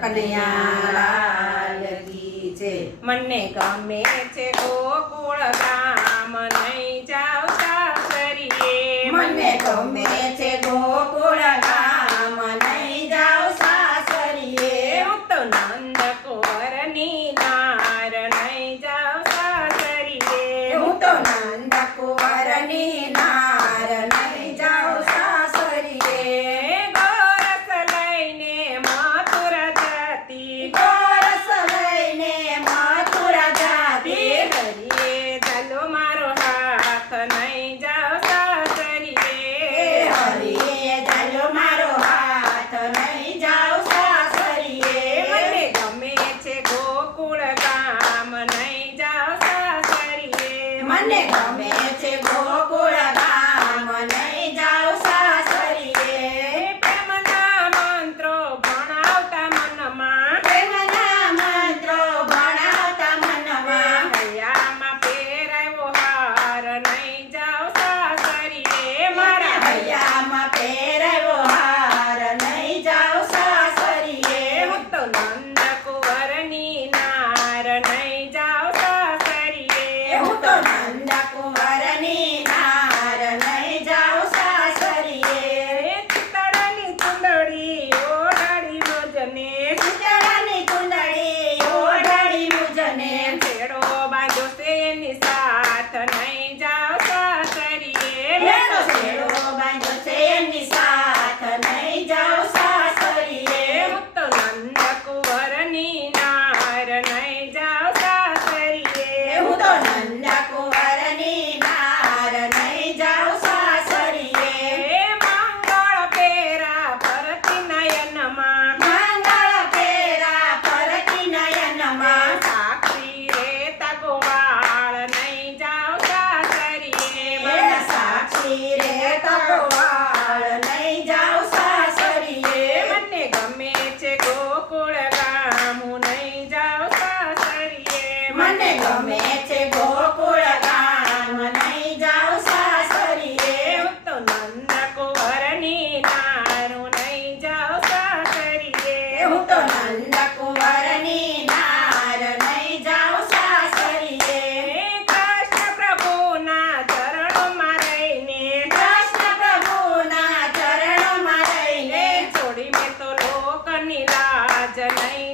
કનૈયા લાલ કી જય। મને ગમે છે ગોકુળ ગામ નહીં જાવ સાસરીએ। મને ગમે છે ગોકુળ ગામ નહીં જાવ સાસરીએ। હું તો નંદ કુંવરની નાર નહીં જાવ સાસરીએ। હું તો નંદ કુંવરની નાર નહીં જાવ સાસરીએ। ગોરસ લઈને મથુરા જતી, ગોરસ લઈને મથુરા જાતી, હરિએ ચાલો મારો હાથ નહીં જાવ સાસરીએ। હરિએ ચાલો મારો હાથ નહીં જાવ સાસરીએ। મને ગમે છે ગોકુળ ગામ નહીં જાવ સાસરીએ। મને ગમે છે ગોકુળ ગામ નહીં જાવ સાસરીએ। પ્રેમના મંત્રો ભણાવતા મનમાં, પ્રેમના મંત્રો ભણાવતા મનમાં, હૈયામાં પહેરાવ્યો હાર નહીં જાવ સાસરીએ। મારા હૈયામાં પહેરાવ્યો હાર નહીં જાવ સાસરીએ। હું તો નંદ કુંવરની નાર નહીં જાવ સાસરીએ। હું તો નંદ કુંવરની નાર નહીં જાવ સાસરીએ। ચિતળની ચુંદડી ઓઢાડી મુજને, ચિતળની ચુંદડી ઓઢાડી મુજને, છેડો બાંધ્યો છે એની સાથ નહીં જાવ સાસરીએ। લેણો છેડો બાંધ્યો છે એની સાથ નહીં જાવ સાસરીએ। હું તો નંદ કુંવરની નાર નહીં જાવ સાસરીએ। હું તો નંદ કુંવરની નાર નહીં જાવ સાસરીએ। મંગળ પેરા પરથી નયનમાં, મંગળ પેરા પરથી નયનમાં, સાક્ષી રેતા ગોવાળ નહીં જાવ સાસરીએ। સાક્ષી રે તકવાળ નહીં જાવ સાસરીએ। મને ગમે છે ગોકુળ ગામ હું નહીં જાવ સાસરીએ। મને ગમે છે ગોકુળ ગામ નહીં જાવ સાસરીએ। હું તો નંદ કુંવરની નાર હું નહીં જાવ સાસરીએ। હું તો નંદ કુંવરની નાર નહીં જાવ સાસરીએ। કૃષ્ણ પ્રભુના ચરણોમાં રહીને, કૃષ્ણ પ્રભુના ચરણોમાં રહીને, છોડી મેં તો લોકની લાજ નહીં